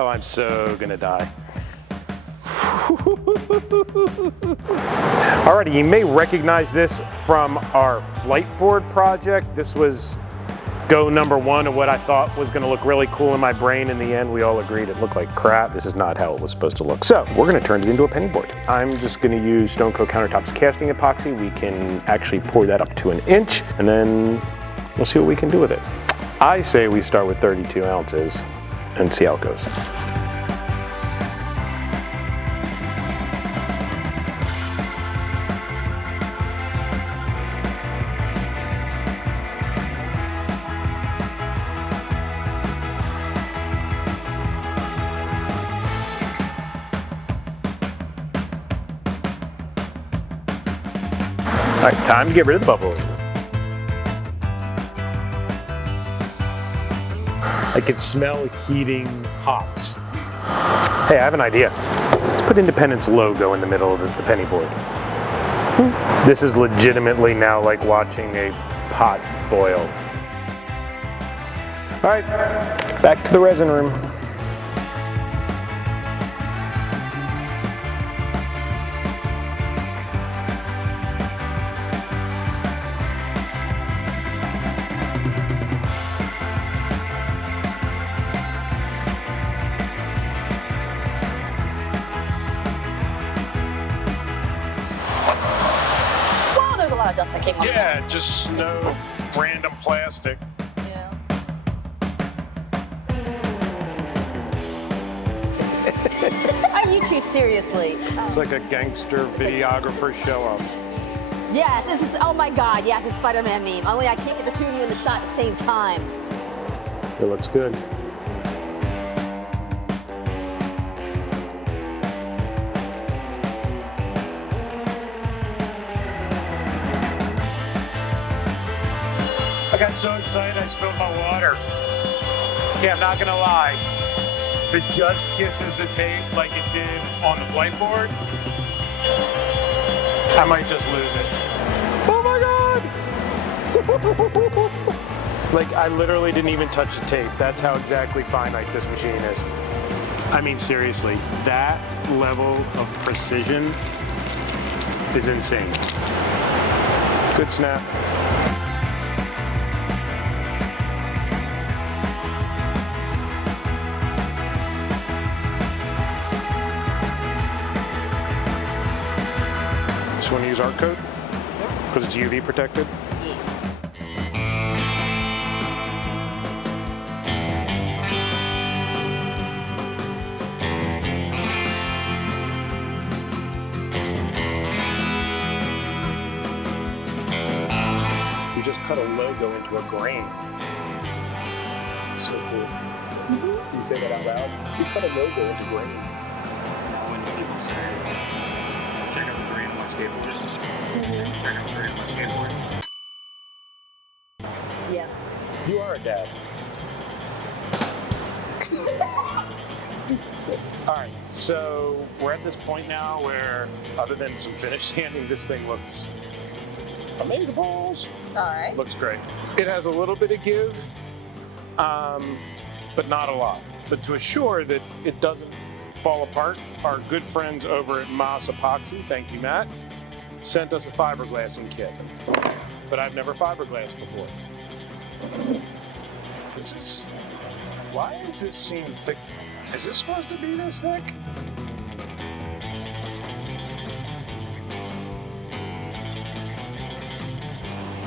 Oh, I'm so gonna die. Alrighty, you may recognize this from our flight board project. This was go number one of what I thought was gonna look really cool in my brain. In the end, we all agreed it looked like crap. This is not how it was supposed to look. So we're gonna turn it into a penny board. I'm just gonna use StoneCoat Countertops casting epoxy. We can actually pour that up to 1 inch, and then we'll see what we can do with it. I say we start with 32 ounces and see how it goes. All right, time to get rid of the bubble. I can smell heating hops. Hey, I have an idea. Let's put Independence logo in the middle of the penny board. This is legitimately now like watching a pot boil. All right, back to the resin room. Dust that came off. Yeah, just snow, random plastic. Yeah. Are you too seriously? It's like a gangster videographer show up. Yes, this is, oh my God, yes, it's Spider-Man meme. Only I can't get the two of you in the shot at the same time. It looks good. I got so excited I spilled my water. Okay, I'm not gonna lie. If it just kisses the tape like it did on the whiteboard, I might just lose it. Oh my God! Like, I literally didn't even touch the tape. That's how exactly finite this machine is. I mean, seriously, that level of precision is insane. Good snap. Just want to use our coat? Because it's UV protected? Yes. We just cut a logo into a grain. So cool. Can you say that out loud? We cut a logo into grain. When people say, check out the 3-in-1 skateboard. Check out the 3-in-1 skateboard. Yeah. You are a dad. All right, so we're at this point now where, other than some finish sanding, this thing looks amazing balls. All right. Looks great. It has a little bit of give, but not a lot. But to assure that it doesn't fall apart, our good friends over at Moss Epoxy, thank you, Matt, sent us a fiberglassing kit. But I've never fiberglassed before. Why does this seem thick? Is this supposed to be this thick?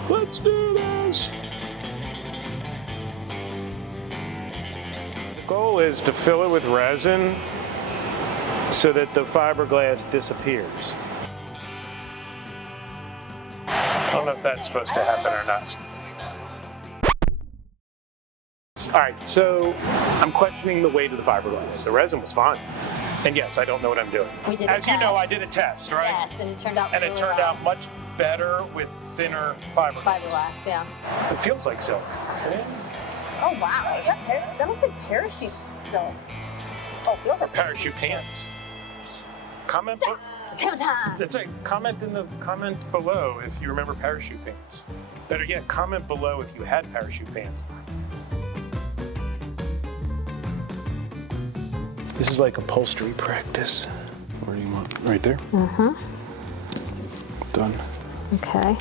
Let's do this. The goal is to fill it with resin so that the fiberglass disappears. I don't know if that's supposed to happen or not. All right, so I'm questioning the weight of the fiberglass. The resin was fine. And yes, I don't know what I'm doing. We did a As you know, I did a test, right? Yes, and it turned out And really it turned well. out much better with thinner fiberglass. Fiberglass, yeah. It feels like silk. Oh wow, that looks like parachute silk. Oh, feels like Parachute pants. Comment. Stop. It's him time. That's right. Comment below if you remember parachute pants. Better yet, comment below if you had parachute pants. This is like upholstery practice. Where do you want? Right there? Mm-hmm. Done. Okay.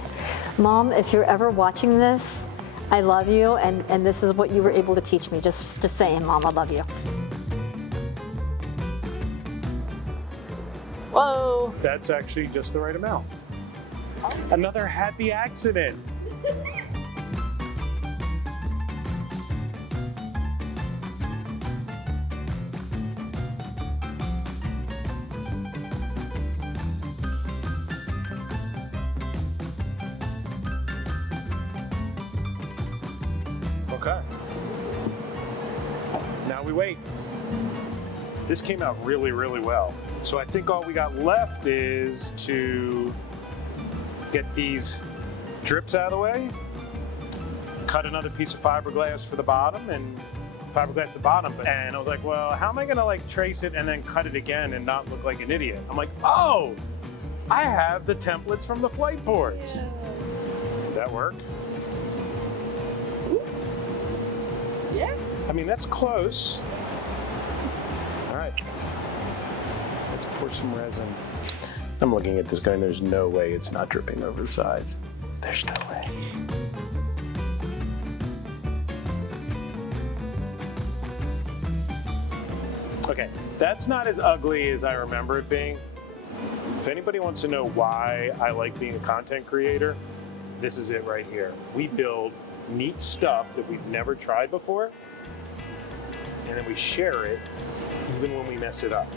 Mom, if you're ever watching this, I love you, and this is what you were able to teach me. Just saying, Mom, I love you. Whoa. That's actually just the right amount. Another happy accident. Okay. Now we wait. This came out really, really well. So I think all we got left is to get these drips out of the way, cut another piece of fiberglass for the bottom and fiberglass the bottom. And I was like, well, how am I gonna like trace it and then cut it again and not look like an idiot? I'm like, oh, I have the templates from the flight boards. Did that work? Yeah. I mean, that's close. All right. Let's pour some resin. I'm looking at this guy and there's no way it's not dripping over the sides. There's no way. Okay, that's not as ugly as I remember it being. If anybody wants to know why I like being a content creator, this is it right here. We build neat stuff that we've never tried before, and then we share it even when we mess it up.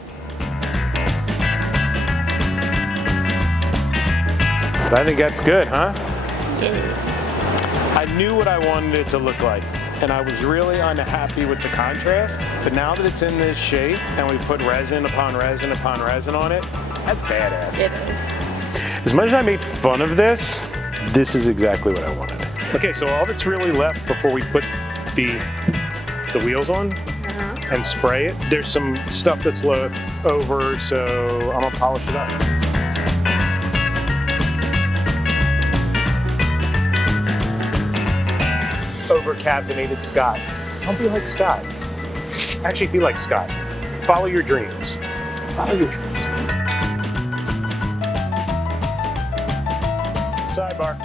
But I think that's good, huh? Yeah. I knew what I wanted it to look like, and I was really unhappy with the contrast, but now that it's in this shape and we put resin upon resin upon resin on it, that's badass. It is. As much as I made fun of this, this is exactly what I wanted. Okay, so all that's really left before we put the wheels on and spray it, there's some stuff that's left over, so I'm gonna polish it up. Over-caffeinated Scott. Don't be like Scott. Actually, be like Scott. Follow your dreams. Follow your dreams. Sidebar.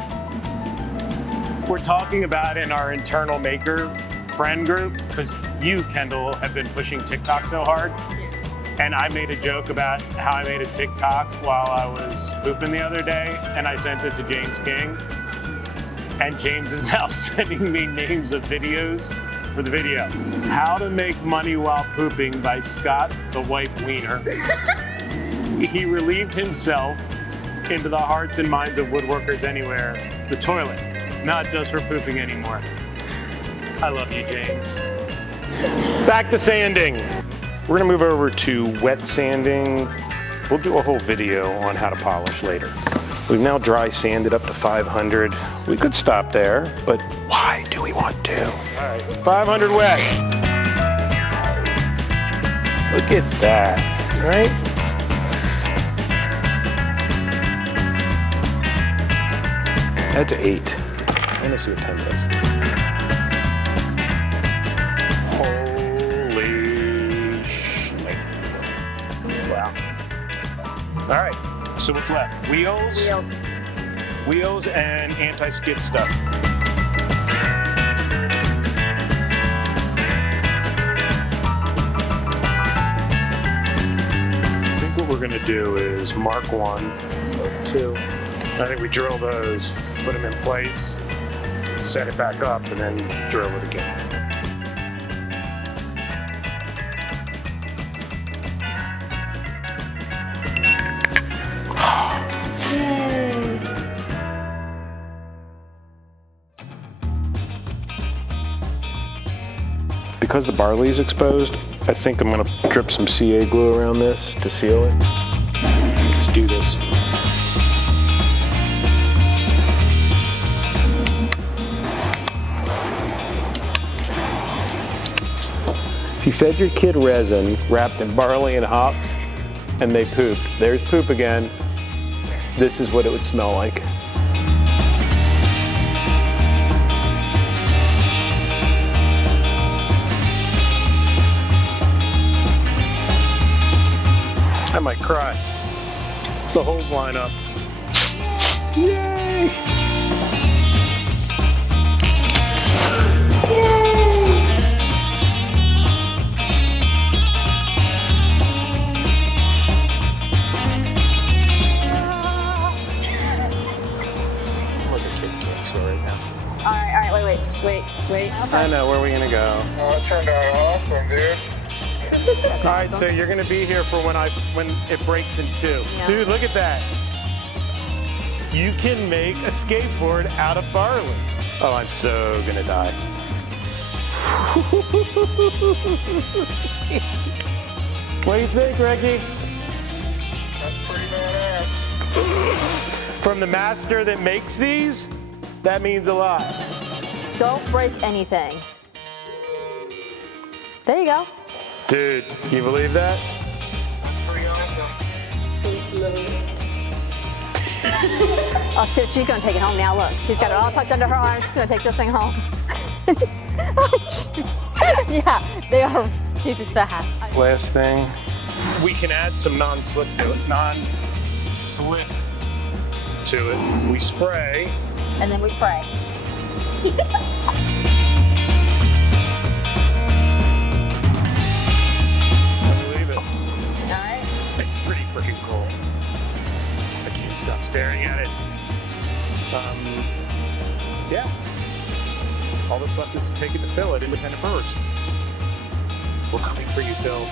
We're talking about in our internal maker friend group, because you, Kendall, have been pushing TikTok so hard. And I made a joke about how I made a TikTok while I was pooping the other day, and I sent it to James King. And James is now sending me names of videos for the video. How to Make Money While Pooping by Scott the White Wiener. He relieved himself into the hearts and minds of woodworkers anywhere, the toilet, not just for pooping anymore. I love you, James. Back to sanding. We're gonna move over to wet sanding. We'll do a whole video on how to polish later. We've now dry sanded up to 500. We could stop there, but why do we want to? All right, 500 wet. Look at that, right? That's 8. I want to see what 10 does. Holy shit. Wow. All right. So what's left? Wheels? Wheels and anti-skid stuff. I think what we're gonna do is mark 1, 2. I think we drill those, put them in place, set it back up, and then drill it again. Because the barley is exposed, I think I'm gonna drip some CA glue around this to seal it. Let's do this. If you fed your kid resin wrapped in barley and hops and they pooped, there's poop again, this is what it would smell like. I might cry. The holes line up. Yay! Wait. I know, where are we gonna go? Oh, it turned out awesome, dude. All right, so you're gonna be here for when it breaks in two. Yeah. Dude, look at that. You can make a skateboard out of barley. Oh, I'm so gonna die. What do you think, Ricky? That's pretty badass. From the master that makes these, that means a lot. Don't break anything. There you go. Dude, can you believe that? That's pretty awesome. Oh shit, she's gonna take it home now. Look, she's got it all tucked under her arm. She's gonna take this thing home. Oh, shoot. Yeah, they are stupid fast. Last thing, we can add some non-slip to it. Non-slip to it. We spray. And then we pray. I believe it. All right. It's pretty freaking cool. I can't stop staring at it. Yeah. All that's left is to take it to Phil at Independent Brewers. We're coming for you, Phil.